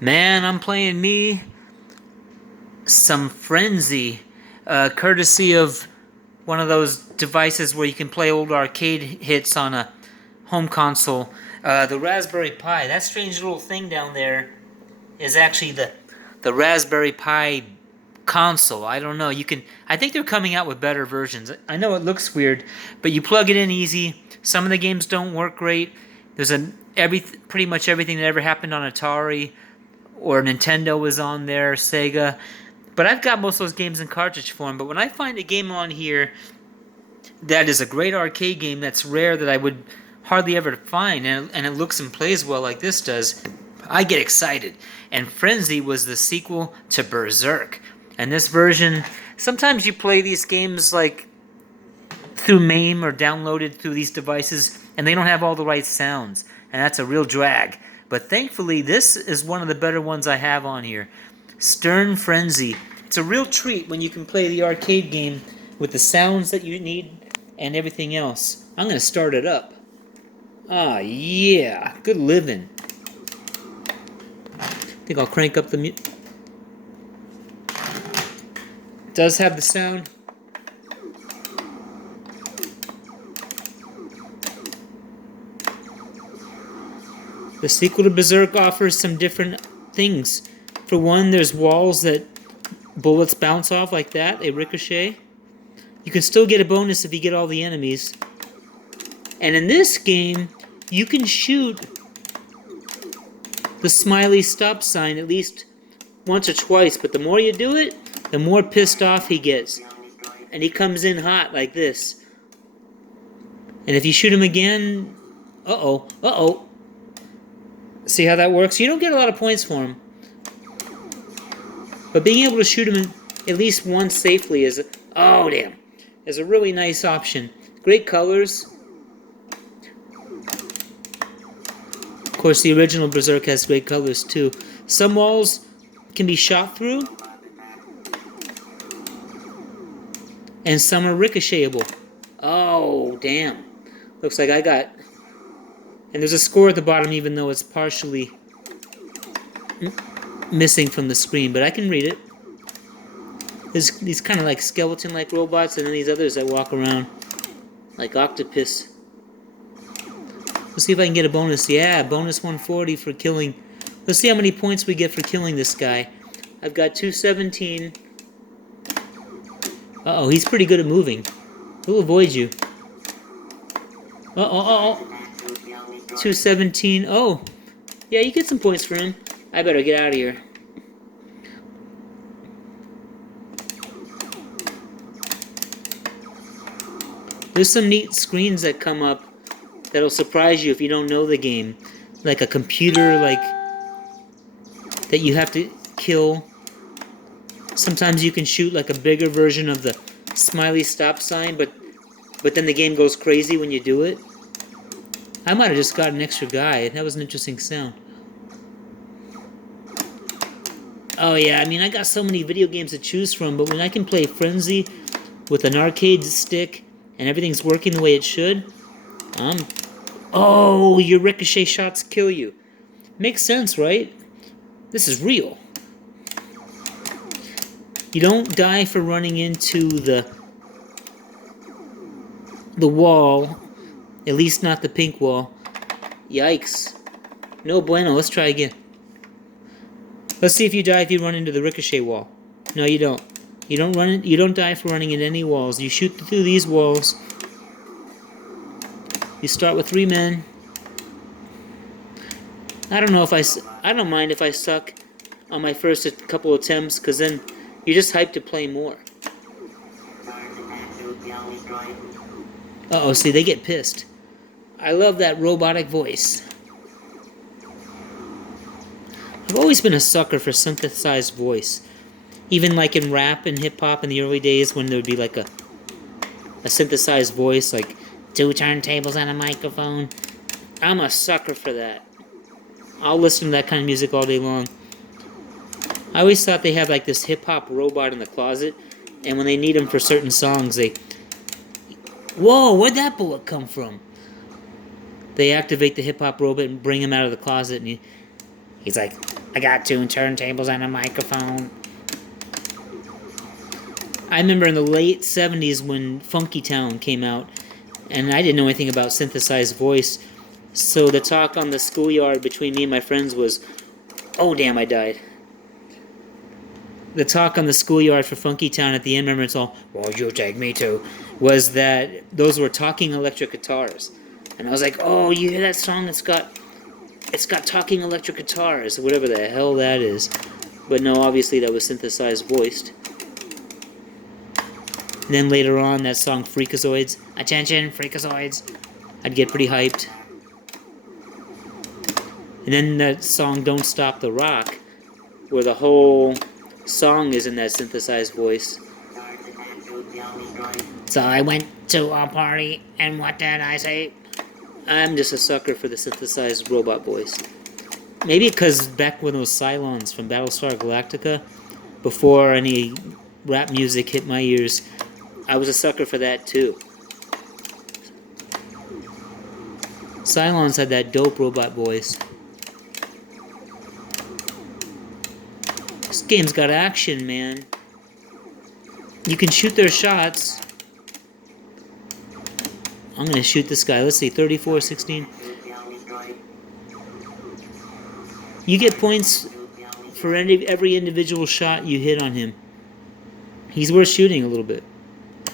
Man, I'm playing me some Frenzy, courtesy of one of those devices where you can play old arcade hits on a home console. The Raspberry Pi. That strange little thing down there is actually the Raspberry Pi console. I don't know. You can. I think they're coming out with better versions. I know it looks weird, but you plug it in easy. Some of the games don't work great. There's pretty much everything that ever happened on Atari or Nintendo was on there, Sega. But I've got most of those games in cartridge form. But when I find a game on here that is a great arcade game that's rare that I would hardly ever find, and it looks and plays well like this does, I get excited. And Frenzy was the sequel to Berzerk. And this version, sometimes you play these games like through MAME or downloaded through these devices, and they don't have all the right sounds, and that's a real drag. But thankfully, this is one of the better ones I have on here. Stern Frenzy. It's a real treat when you can play the arcade game with the sounds that you need and everything else. I'm going to start it up. Ah, yeah. Good living. I think I'll crank up the music. It does have the sound. The sequel to Berzerk offers some different things. For one, there's walls that bullets bounce off like that. They ricochet. You can still get a bonus if you get all the enemies. And in this game, you can shoot the smiley stop sign at least once or twice. But the more you do it, the more pissed off he gets. And he comes in hot like this. And if you shoot him again... Uh-oh. Uh-oh. See how that works? You don't get a lot of points for him. But being able to shoot him at least once safely is a really nice option. Great colors. Of course, the original Berzerk has great colors too. Some walls can be shot through, and some are ricochetable. Oh, damn. Looks like I got... And there's a score at the bottom even though it's partially missing from the screen, but I can read it. There's these kind of like skeleton-like robots, and then these others that walk around like octopus. Let's see if I can get a bonus. Yeah, bonus 140 for killing. Let's see how many points we get for killing this guy. I've got 217. Uh-oh, he's pretty good at moving. He'll avoid you. Uh-oh. 217. Oh, yeah, you get some points for him. I better get out of here. There's some neat screens that come up that'll surprise you if you don't know the game. Like a computer, like, that you have to kill. Sometimes you can shoot like a bigger version of the smiley stop sign, but then the game goes crazy when you do it. I might have just got an extra guy. That was an interesting sound. Oh yeah, I mean, I got so many video games to choose from, but when I can play Frenzy with an arcade stick and everything's working the way it should, oh, your ricochet shots kill you. Makes sense, right? This is real. You don't die for running into the wall. At least not the pink wall. Yikes. No bueno. Let's try again. Let's see if you die if you run into the ricochet wall. No, you don't. You don't die for running into any walls. You shoot through these walls. You start with 3 men. I don't mind if I suck on my first couple attempts, because then you're just hyped to play more. Uh-oh, see, they get pissed. I love that robotic voice. I've always been a sucker for synthesized voice. Even like in rap and hip-hop in the early days when there would be like a synthesized voice, like 2 turntables and a microphone. I'm a sucker for that. I'll listen to that kind of music all day long. I always thought they had like this hip-hop robot in the closet, and when they need him for certain songs, they... Whoa, where'd that bullet come from? They activate the hip-hop robot and bring him out of the closet, and he's like, I got 2 turntables and a microphone. I remember in the late 70s when Funky Town came out, and I didn't know anything about synthesized voice, so the talk on the schoolyard between me and my friends was, oh damn, I died. The talk on the schoolyard for Funky Town at the end, remember it's all, won't you take me to, was that those were talking electric guitars. And I was like, oh, you hear that song? It's got talking electric guitars, whatever the hell that is. But no, obviously that was synthesized voiced. And then later on, that song Freakazoids. Attention, Freakazoids. I'd get pretty hyped. And then that song Don't Stop the Rock, where the whole song is in that synthesized voice. So I went to a party, and what did I say? I'm just a sucker for the synthesized robot voice. Maybe because back when those Cylons from Battlestar Galactica, before any rap music hit my ears, I was a sucker for that too. Cylons had that dope robot voice. This game's got action, man. You can shoot their shots. I'm gonna shoot this guy. Let's see, 34, 16. You get points for every individual shot you hit on him. He's worth shooting a little bit.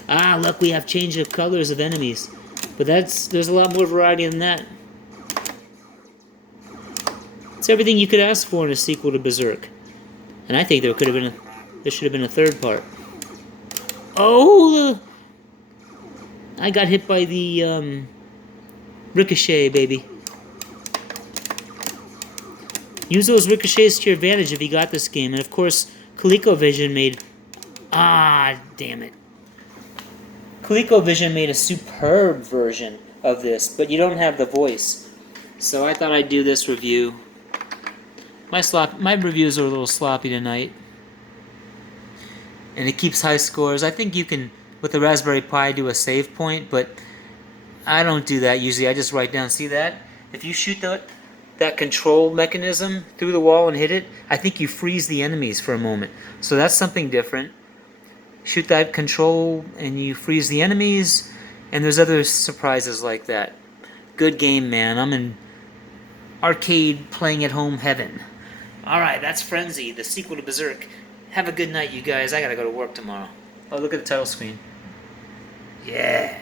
Ah, look, we have change of colors of enemies. But there's a lot more variety than that. It's everything you could ask for in a sequel to Berzerk. And I think there should have been a third part. Oh, I got hit by the ricochet, baby. Use those ricochets to your advantage if you got this game. And of course, ColecoVision made... Ah, damn it. ColecoVision made a superb version of this, but you don't have the voice. So I thought I'd do this review. My reviews are a little sloppy tonight. And it keeps high scores. I think you can, with the Raspberry Pi, do a save point, but I don't do that usually. I just write down, see that? If you shoot that control mechanism through the wall and hit it, I think you freeze the enemies for a moment. So that's something different. Shoot that control and you freeze the enemies, and there's other surprises like that. Good game, man. I'm in arcade playing at home heaven. Alright, that's Frenzy, the sequel to Berzerk. Have a good night, you guys. I gotta go to work tomorrow. Oh, look at the title screen. Yeah.